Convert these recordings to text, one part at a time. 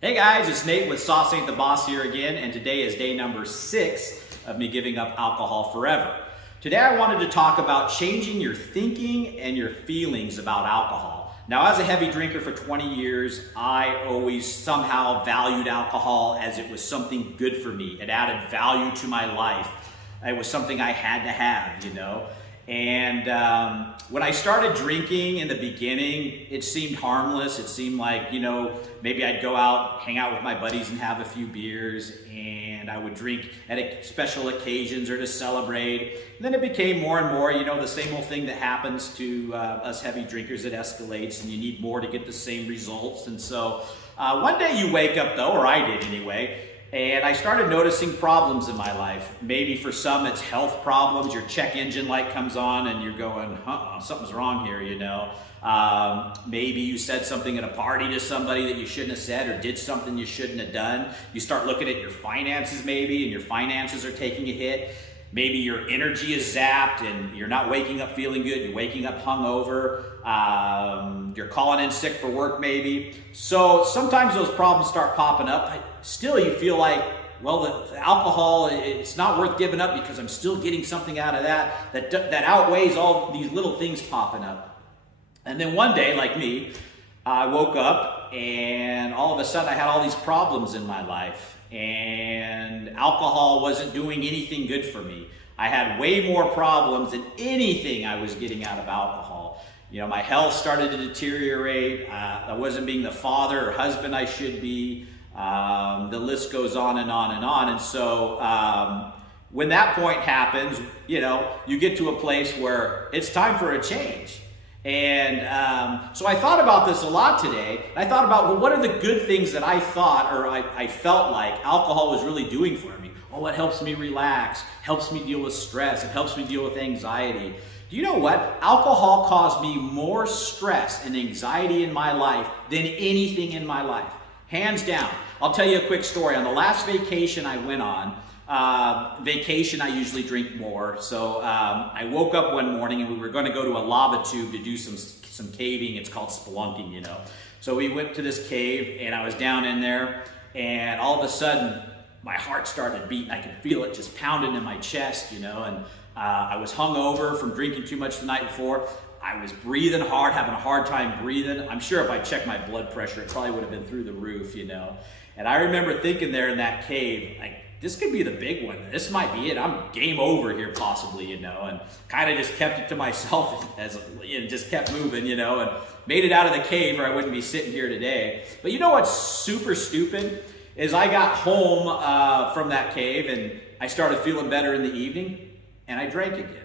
Hey guys, it's Nate with Sauce Ain't the Boss here again, and today is day number 6 of me giving up alcohol forever. Today I wanted to talk about changing your thinking and your feelings about alcohol. Now, as a heavy drinker for 20 years, I always somehow valued alcohol as it was something good for me. It added value to my life. It was something I had to have, you know. And when I started drinking in the beginning, it seemed harmless. It seemed like, you know, maybe I'd go out, hang out with my buddies and have a few beers, and I would drink at special occasions or to celebrate. And then it became more and more, you know, the same old thing that happens to us heavy drinkers. It escalates and you need more to get the same results. And so one day you wake up though, or I did anyway, and I started noticing problems in my life. Maybe for some it's health problems. Your check engine light comes on and you're going, something's wrong here, you know. Maybe you said something at a party to somebody that you shouldn't have said, or did something you shouldn't have done. You start looking at your finances maybe, and your finances are taking a hit. Maybe your energy is zapped and you're not waking up feeling good. You're waking up hungover. You're calling in sick for work maybe. So sometimes those problems start popping up. Still, you feel like, well, the alcohol, it's not worth giving up because I'm still getting something out of that outweighs all these little things popping up. And then one day, like me, I woke up and all of a sudden I had all these problems in my life. And alcohol wasn't doing anything good for me. I had way more problems than anything I was getting out of alcohol. You know, my health started to deteriorate. I wasn't being the father or husband I should be. The list goes on and on and on. And so when that point happens, you know, you get to a place where it's time for a change. And so I thought about this a lot today. I thought about, well, what are the good things that I thought or I felt like alcohol was really doing for me? Oh, it helps me relax, helps me deal with stress, it helps me deal with anxiety. Do you know what? Alcohol caused me more stress and anxiety in my life than anything in my life. Hands down. I'll tell you a quick story. On the last vacation I went on, vacation, I usually drink more. So I woke up one morning and we were going to go to a lava tube to do some caving. It's called spelunking, you know. So we went to this cave and I was down in there, and all of a sudden my heart started beating. I could feel it just pounding in my chest, you know. And I was hungover from drinking too much the night before. I was breathing hard, having a hard time breathing. I'm sure if I checked my blood pressure, it probably would have been through the roof, you know. And I remember thinking there in that cave, like, this could be the big one. This might be it. I'm game over here possibly, you know, and kind of just kept it to myself as just kept moving, you know, and made it out of the cave or I wouldn't be sitting here today. But you know what's super stupid is I got home from that cave and I started feeling better in the evening and I drank again.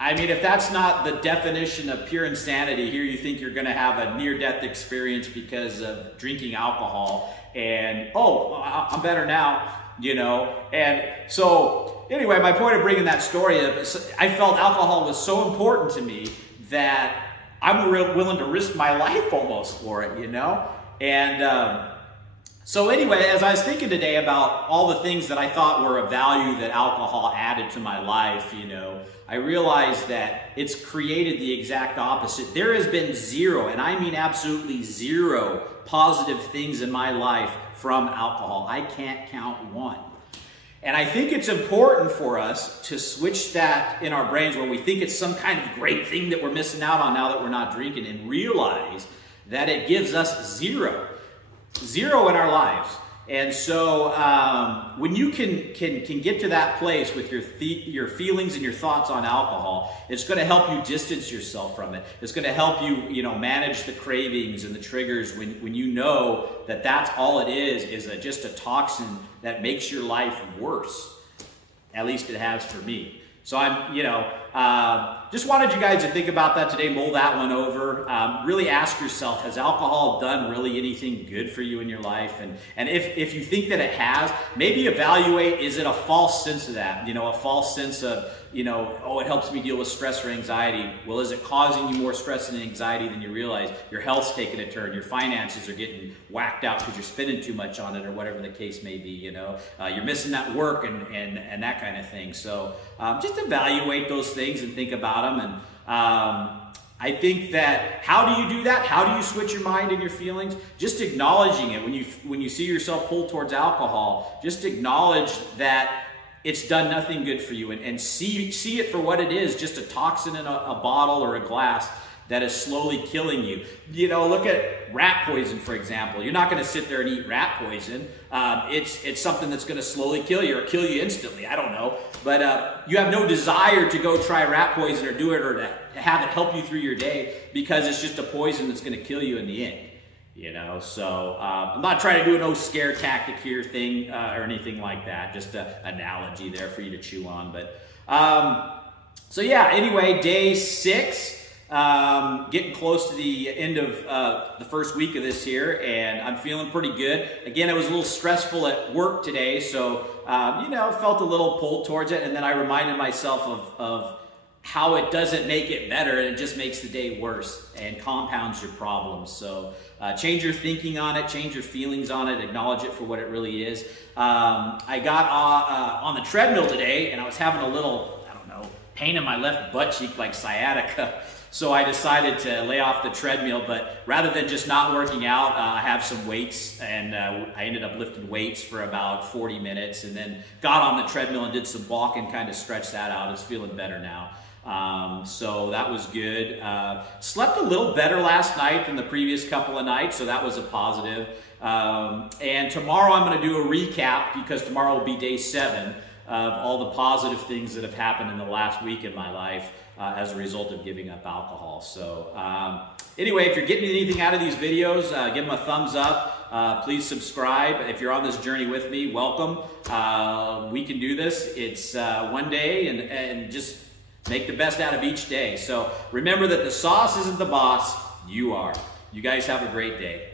I mean, if that's not the definition of pure insanity, here you think you're going to have a near-death experience because of drinking alcohol and, oh, I'm better now, you know. And so anyway, my point of bringing that story up is I felt alcohol was so important to me that I'm willing to risk my life almost for it, you know. And so anyway, as I was thinking today about all the things that I thought were of value that alcohol added to my life, you know, I realized that it's created the exact opposite. There has been zero, and I mean absolutely zero, positive things in my life from alcohol. I can't count one. And I think it's important for us to switch that in our brains where we think it's some kind of great thing that we're missing out on now that we're not drinking, and realize that it gives us zero in our lives. And so when you can get to that place with your feelings and your thoughts on alcohol, it's going to help you distance yourself from it. It's going to help you, you know, manage the cravings and the triggers when you know that that's all it is just a toxin that makes your life worse. At least it has for me. So I'm, you know, just wanted you guys to think about that today, mull that one over. Really ask yourself, has alcohol done really anything good for you in your life? And if you think that it has, maybe evaluate, is it a false sense of that? You know, a false sense of, you know, oh, it helps me deal with stress or anxiety. Well, is it causing you more stress and anxiety than you realize? Your health's taking a turn. Your finances are getting whacked out because you're spending too much on it or whatever the case may be, you know. You're missing that work and that kind of thing. So just evaluate those things and think about them. And I think that how do you do that? How do you switch your mind and your feelings? Just acknowledging it. When you see yourself pull towards alcohol, just acknowledge that it's done nothing good for you, and see it for what it is, just a toxin in a bottle or a glass that is slowly killing you. You know, look at rat poison, for example. You're not going to sit there and eat rat poison. It's something that's going to slowly kill you or kill you instantly. I don't know. But you have no desire to go try rat poison or do it or to have it help you through your day, because it's just a poison that's going to kill you in the end. You know, so I'm not trying to do no scare tactic here thing or anything like that. Just an analogy there for you to chew on. But so yeah, anyway, day 6. Getting close to the end of the first week of this year, and I'm feeling pretty good. Again, it was a little stressful at work today, so you know, felt a little pulled towards it, and then I reminded myself of how it doesn't make it better, and it just makes the day worse and compounds your problems. So change your thinking on it, change your feelings on it, acknowledge it for what it really is. I got on the treadmill today, and I was having a little, I don't know, pain in my left butt cheek like sciatica. So I decided to lay off the treadmill, but rather than just not working out, I have some weights, and I ended up lifting weights for about 40 minutes, and then got on the treadmill and did some walking, kind of stretched that out. It's feeling better now. So that was good. Slept a little better last night than the previous couple of nights, so that was a positive. And tomorrow I'm going to do a recap, because tomorrow will be day 7 of all the positive things that have happened in the last week in my life as a result of giving up alcohol. So anyway, if you're getting anything out of these videos, give them a thumbs up. Please subscribe. If you're on this journey with me, welcome. We can do this. It's one day, and just make the best out of each day. So remember that the sauce isn't the boss, you are. You guys have a great day.